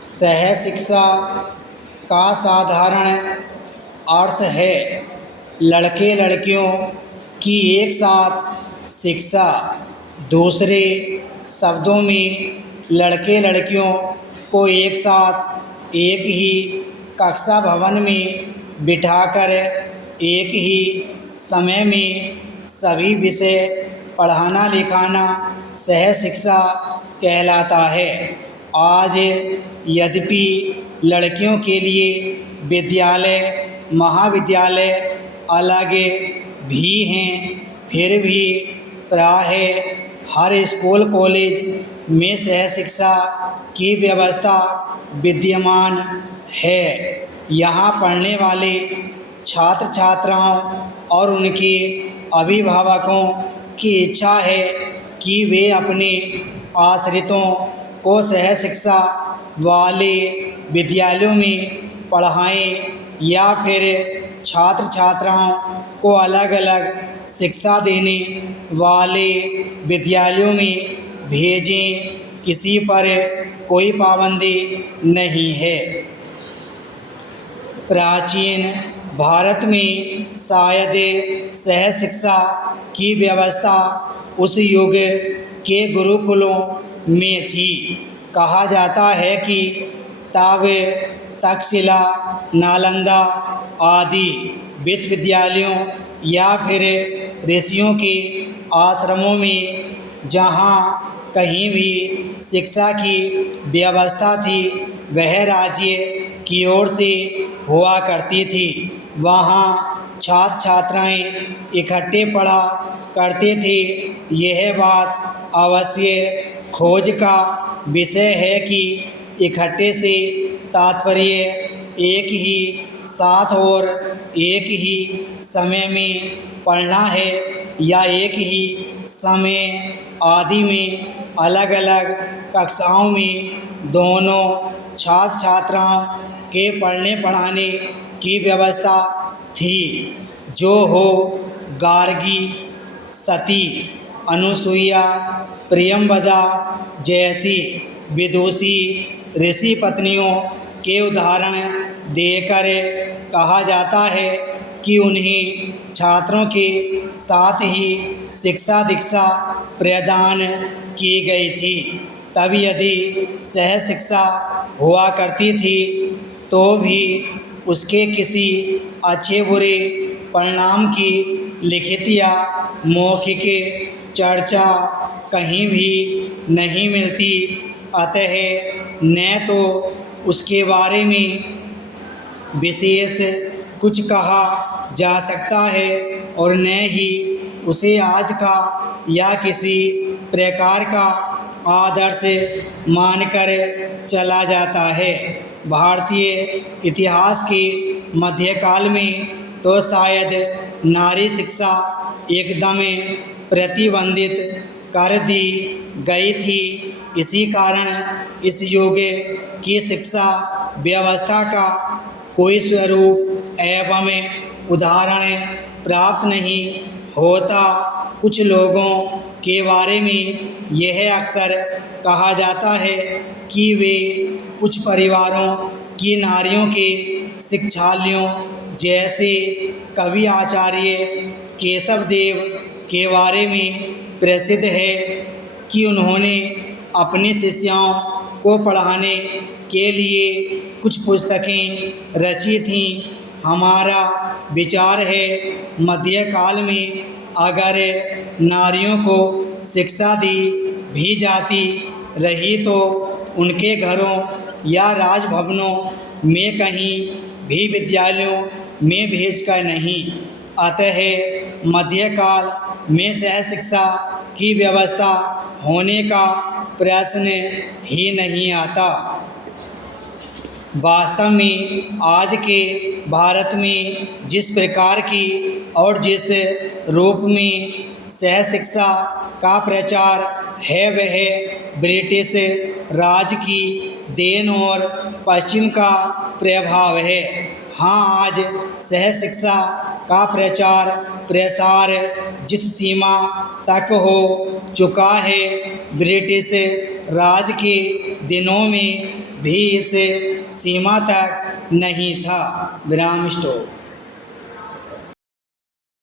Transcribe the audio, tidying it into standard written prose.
सह शिक्षा का साधारण अर्थ है लड़के लड़कियों की एक साथ शिक्षा। दूसरे शब्दों में लड़के लड़कियों को एक साथ एक ही कक्षा भवन में बिठाकर एक ही समय में सभी विषय पढ़ाना लिखाना सह शिक्षा कहलाता है। आज यद्यपि लड़कियों के लिए विद्यालय महाविद्यालय अलग भी हैं, फिर भी प्रायः हर स्कूल कॉलेज में सह शिक्षा की व्यवस्था विद्यमान है। यहाँ पढ़ने वाले छात्र छात्राओं और उनके अभिभावकों की इच्छा है कि वे अपने आश्रितों को सह शिक्षा वाले विद्यालयों में पढ़ाएं या फिर छात्र छात्राओं को अलग अलग शिक्षा देने वाले विद्यालयों में भेजें, किसी पर कोई पाबंदी नहीं है। प्राचीन भारत में शायद सह शिक्षा की व्यवस्था उस युग के गुरुकुलों में थी। कहा जाता है कि तब तक्षशिला नालंदा आदि विश्वविद्यालयों या फिर ऋषियों के आश्रमों में जहाँ कहीं भी शिक्षा की व्यवस्था थी वह राज्य की ओर से हुआ करती थी। वहाँ छात्र छात्राएं इकट्ठे पढ़ा करते थे। यह बात अवश्य खोज का विषय है कि इकट्ठे से तात्पर्य एक ही साथ और एक ही समय में पढ़ना है या एक ही समय आदि में अलग अलग कक्षाओं में दोनों छात्र छात्राओं के पढ़ने पढ़ाने की व्यवस्था थी। जो हो गार्गी, सती, अनुसुईया, प्रियंवदा जैसी विदुषी ऋषि पत्नियों के उदाहरण देकर कहा जाता है कि उन्हें छात्रों के साथ ही शिक्षा दीक्षा प्रदान की गई थी। तब यदि सह शिक्षा हुआ करती थी तो भी उसके किसी अच्छे बुरे परिणाम की लिखित या मौखिक चर्चा कहीं भी नहीं मिलती। अतः न तो उसके बारे में विशेष कुछ कहा जा सकता है और न ही उसे आज का या किसी प्रकार का आदर्श मानकर चला जाता है। भारतीय इतिहास के मध्यकाल में तो शायद नारी शिक्षा एकदम प्रतिबंधित कर दी गई थी। इसी कारण इस युग की शिक्षा व्यवस्था का कोई स्वरूप एवं उदाहरण प्राप्त नहीं होता। कुछ लोगों के बारे में यह अक्सर कहा जाता है कि वे कुछ परिवारों की नारियों के शिक्षालयों जैसे कवि आचार्य केशव देव के बारे में प्रसिद्ध है कि उन्होंने अपनी शिष्याओं को पढ़ाने के लिए कुछ पुस्तकें रची थीं। हमारा विचार है मध्यकाल में अगर नारियों को शिक्षा दी भी जाती रही तो उनके घरों या राजभवनों में कहीं भी विद्यालयों में भेजकर नहीं। अतः मध्यकाल में सह शिक्षा की व्यवस्था होने का प्रश्न ही नहीं आता। वास्तव में आज के भारत में जिस प्रकार की और जिस रूप में सह शिक्षा का प्रचार है वह ब्रिटिश राज की देन और पश्चिम का प्रभाव है। हाँ, आज सह शिक्षा का प्रचार प्रसार जिस सीमा तक हो चुका है, ब्रिटिश राज के दिनों में भी इस सीमा तक नहीं था। विराम स्टॉप।